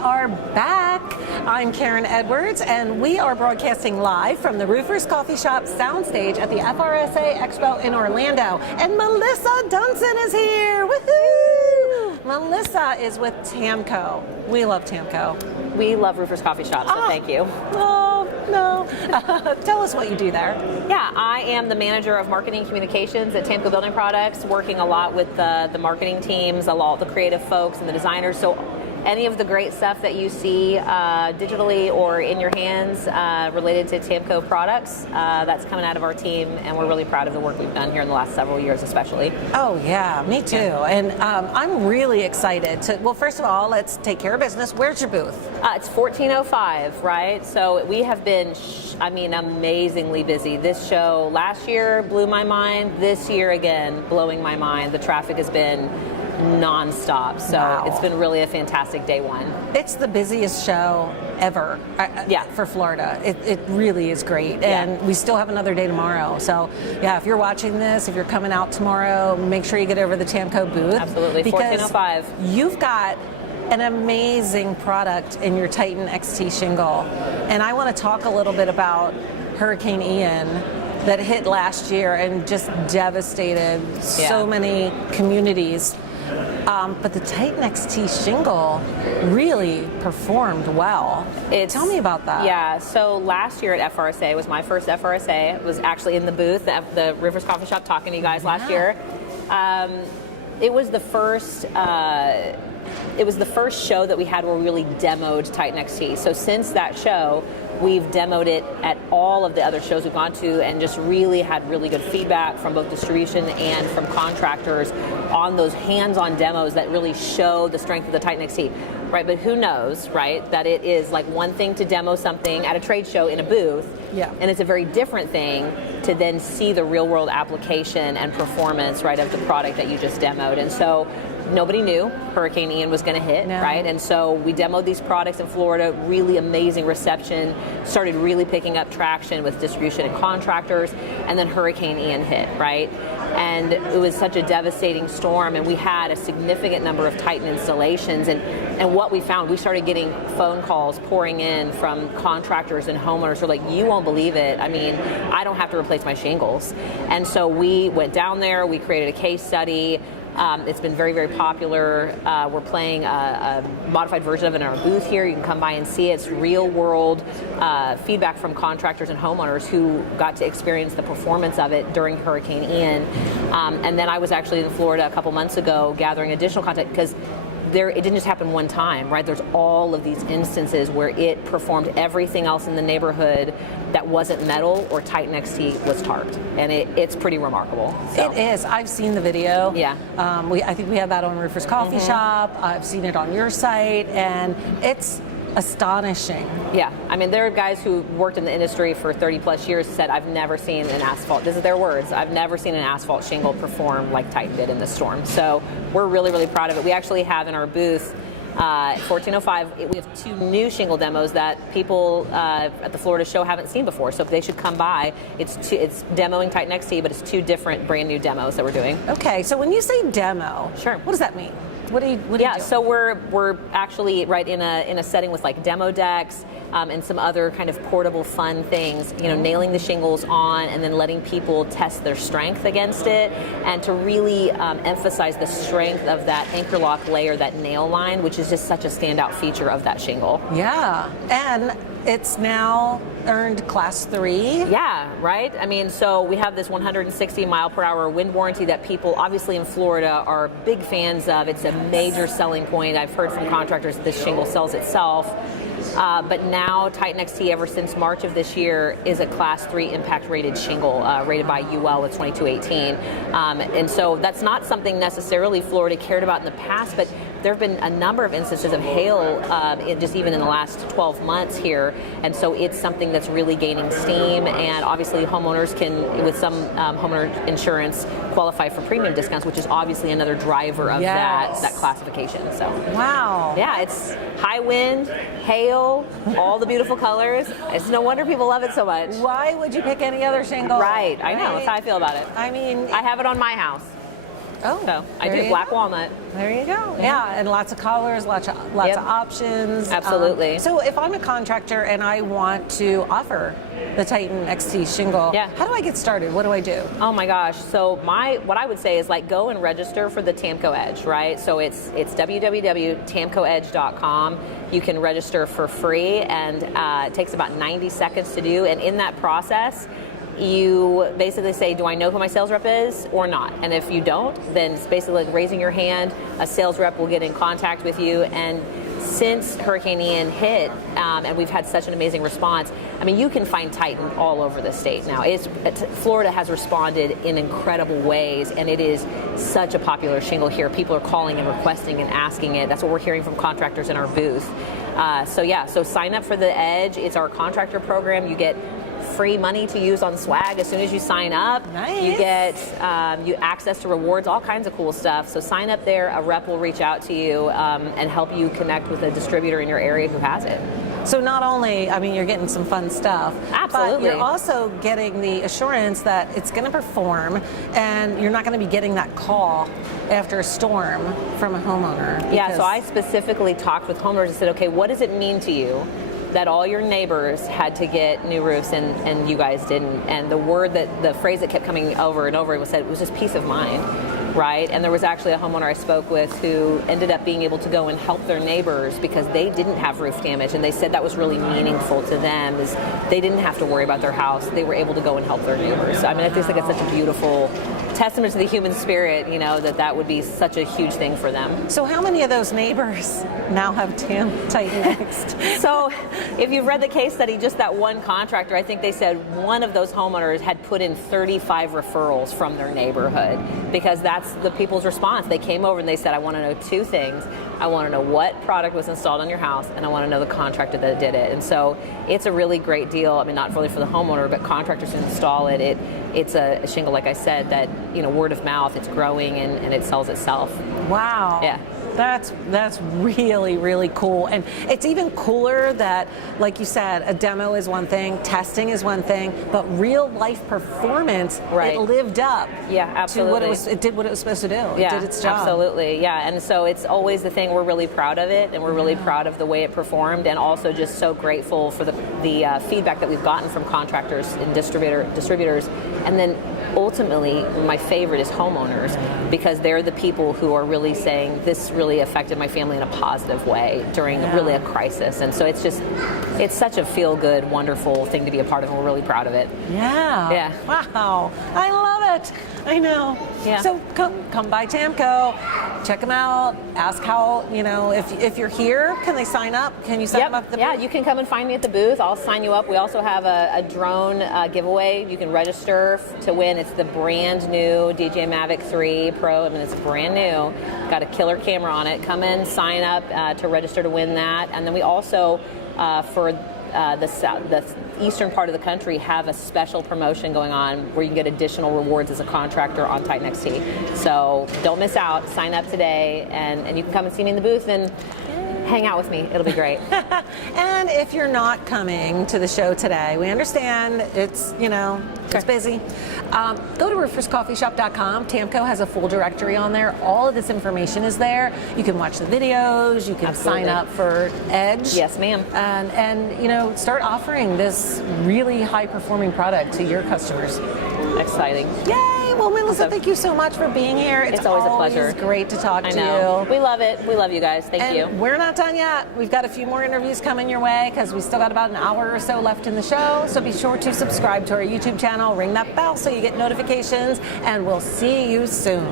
are back. I'm Karen Edwards, and we are broadcasting live from the Roofers Coffee Shop soundstage at the FRSA Expo in Orlando. And Melissa Dunson is here. Woohoo! Melissa is with TAMKO. We love TAMKO. We love Roofers Coffee Shop, so thank you. Oh, no. Tell us what you do there. Yeah, I am the manager of marketing communications at TAMKO Building Products, working a lot with the marketing teams, a lot of the creative folks and the designers. So any of the great stuff that you see digitally or in your hands related to TAMKO products, that's coming out of our team, and we're really proud of the work we've done here in the last several years especially. Oh yeah, me too. Yeah. And I'm really excited to, well, first of all, let's take care of business. Where's your booth? It's 1405, right? So we have been, amazingly busy. This show last year blew my mind. This year again, blowing my mind. The traffic has been non-stop, so wow. It's been really a fantastic day one. It's the busiest show ever for Florida. It really is great, and we still have another day tomorrow. So yeah, if you're watching this, if you're coming out tomorrow, make sure you get over to the TAMKO booth. Absolutely, because 1405. You've got an amazing product in your Titan XT shingle, and I want to talk a little bit about Hurricane Ian that hit last year and just devastated so many communities. But the Titan XT shingle really performed well. Tell me about that. Yeah, so last year at FRSA, it was my first FRSA. It was actually in the booth at the Roofers Coffee Shop talking to you guys last year. It was the first show that we had where we really demoed Titan XT. So since that show, we've demoed it at all of the other shows we've gone to and just really had really good feedback from both distribution and from contractors on those hands-on demos that really show the strength of the Titan XT, right? But who knows, right, that it is like one thing to demo something at a trade show in a booth, and it's a very different thing to then see the real-world application and performance, right, of the product that you just demoed. And so nobody knew Hurricane Ian was going to hit, right? And so we demoed these products in Florida, really amazing reception, started really picking up traction with distribution and contractors, and then Hurricane Ian hit, right? And it was such a devastating storm, and we had a significant number of Titan installations, and what we found, we started getting phone calls pouring in from contractors and homeowners who are like, you won't believe it, I mean, I don't have to replace my shingles. And so we went down there, we created a case study. It's been very, very popular. We're playing a modified version of it in our booth here. You can come by and see it. It's real world feedback from contractors and homeowners who got to experience the performance of it during Hurricane Ian. And then I was actually in Florida a couple months ago gathering additional content because it didn't just happen one time, right? There's all of these instances where it performed everything else in the neighborhood that wasn't metal or Titan XT was tarped, and it's pretty remarkable. So. It is. I've seen the video. Yeah. I think we have that on Roofers Coffee Shop. I've seen it on your site, and it's astonishing. Yeah, I mean, there are guys who worked in the industry for 30 plus years said, I've never seen an asphalt, this is their words, I've never seen an asphalt shingle perform like Titan did in this storm. So we're really, really proud of it. We actually have in our booth, 1405, we have two new shingle demos that people at the Florida show haven't seen before, so they should come by. It's demoing Titan XT, but it's two different brand new demos that we're doing. Okay, so when you say demo, sure, what does that mean? What do you do? So we're actually right in a setting with like demo decks and some other kind of portable fun things, nailing the shingles on and then letting people test their strength against it, and to really emphasize the strength of that anchor lock layer, that nail line, which is just such a standout feature of that shingle. Yeah, and it's now earned Class 3. Yeah, right? I mean, so we have this 160 mile per hour wind warranty that people obviously in Florida are big fans of. It's a major selling point. I've heard from contractors that this shingle sells itself. But now Titan XT, ever since March of this year, is a Class 3 impact rated shingle, rated by UL with 2218. And so that's not something necessarily Florida cared about in the past, but there have been a number of instances of hail just even in the last 12 months here, and so it's something that's really gaining steam, and obviously homeowners can, with some homeowner insurance, qualify for premium discounts, which is obviously another driver of that classification. So wow. Yeah, it's high wind, hail, all the beautiful colors. It's no wonder people love it so much. Why would you pick any other shingle? Right, I know, that's how I feel about it. I mean, I have it on my house. Oh, so I there do you black go. walnut. There you go. Yeah, and lots of colors, lots of Yep. options. Absolutely. So if I'm a contractor and I want to offer the Titan XT shingle, Yeah. how do I get started? What do I do? Oh my gosh. So what I would say is like go and register for the TAMKO Edge, right? So it's www.tamkoedge.com. You can register for free, and it takes about 90 seconds to do. And in that process, you basically say, do I know who my sales rep is or not? And if you don't, then it's basically like raising your hand. A sales rep will get in contact with you. And since Hurricane Ian hit, and we've had such an amazing response, I mean, you can find Titan all over the state now. Florida has responded in incredible ways, and it is such a popular shingle here. People are calling and requesting and asking it. That's what we're hearing from contractors in our booth. So sign up for the Edge. It's our contractor program. You get free money to use on swag as soon as you sign up. Nice. You get you access to rewards, all kinds of cool stuff. So sign up there. A rep will reach out to you and help you connect with a distributor in your area who has it. So not only, I mean, you're getting some fun stuff, Absolutely. but you're also getting the assurance that it's going to perform, and you're not going to be getting that call after a storm from a homeowner. Yeah, so I specifically talked with homeowners and said, okay, what does it mean to you that all your neighbors had to get new roofs and you guys didn't? And the phrase that kept coming over and over was said, it was just peace of mind. Right, and there was actually a homeowner I spoke with who ended up being able to go and help their neighbors because they didn't have roof damage, and they said that was really meaningful to them, is they didn't have to worry about their house. They were able to go and help their neighbors. So, I mean, I just think it's such a beautiful testament to the human spirit, you know, that would be such a huge thing for them. So how many of those neighbors now have Titan next? So if you've read the case study, just that one contractor, I think they said one of those homeowners had put in 35 referrals from their neighborhood, because that's the people's response. They came over and they said, I want to know two things. I want to know what product was installed on your house, and I want to know the contractor that did it. And so it's a really great deal. I mean, not really for the homeowner, but contractors who install it. It's a shingle, like I said, that, you know, word of mouth, it's growing and it sells itself. Wow. Yeah. That's really, really cool. And it's even cooler that, like you said, a demo is one thing, testing is one thing, but real life performance, Right. it lived up absolutely. to it did what it was supposed to do. Yeah, it did its job. absolutely. Yeah, and so it's always the thing. We're really proud of it, and we're really proud of the way it performed, and also just so grateful for the feedback that we've gotten from contractors and distributors, and then ultimately my favorite is homeowners, because they're the people who are really saying this really affected my family in a positive way during really a crisis. And so it's such a feel-good, wonderful thing to be a part of, and we're really proud of it. Yeah. Wow. I love it. I know. Yeah. So come by TAMKO, check them out, ask how, you know, if you're here, can they sign up? Can you sign them up at the booth? You can come and find me at the booth. I'll sign you up. We also have a drone giveaway. You can register to win. It's the brand new DJI Mavic 3 Pro. I mean, it's brand new. Got a killer camera on it. Come in, sign up to register to win that. And then we also, for the eastern part of the country, have a special promotion going on where you can get additional rewards as a contractor on Titan XT. So don't miss out. Sign up today, and you can come and see me in the booth and hang out with me. It'll be great. And if you're not coming to the show today, we understand it's, you know, it's busy. Go to RoofersCoffeeShop.com. TAMKO has a full directory on there. All of this information is there. You can watch the videos. You can sign up for Edge. Yes, ma'am. And you know, start offering this really high-performing product to your customers. Exciting. Yay! Well, Melissa, thank you so much for being here. It's always a pleasure. It's great to talk to know. you. We love it. We love you guys. Thank you. We're not done yet. We've got a few more interviews coming your way because we still got about an hour or so left in the show. So be sure to subscribe to our YouTube channel, ring that bell so you get notifications, and we'll see you soon.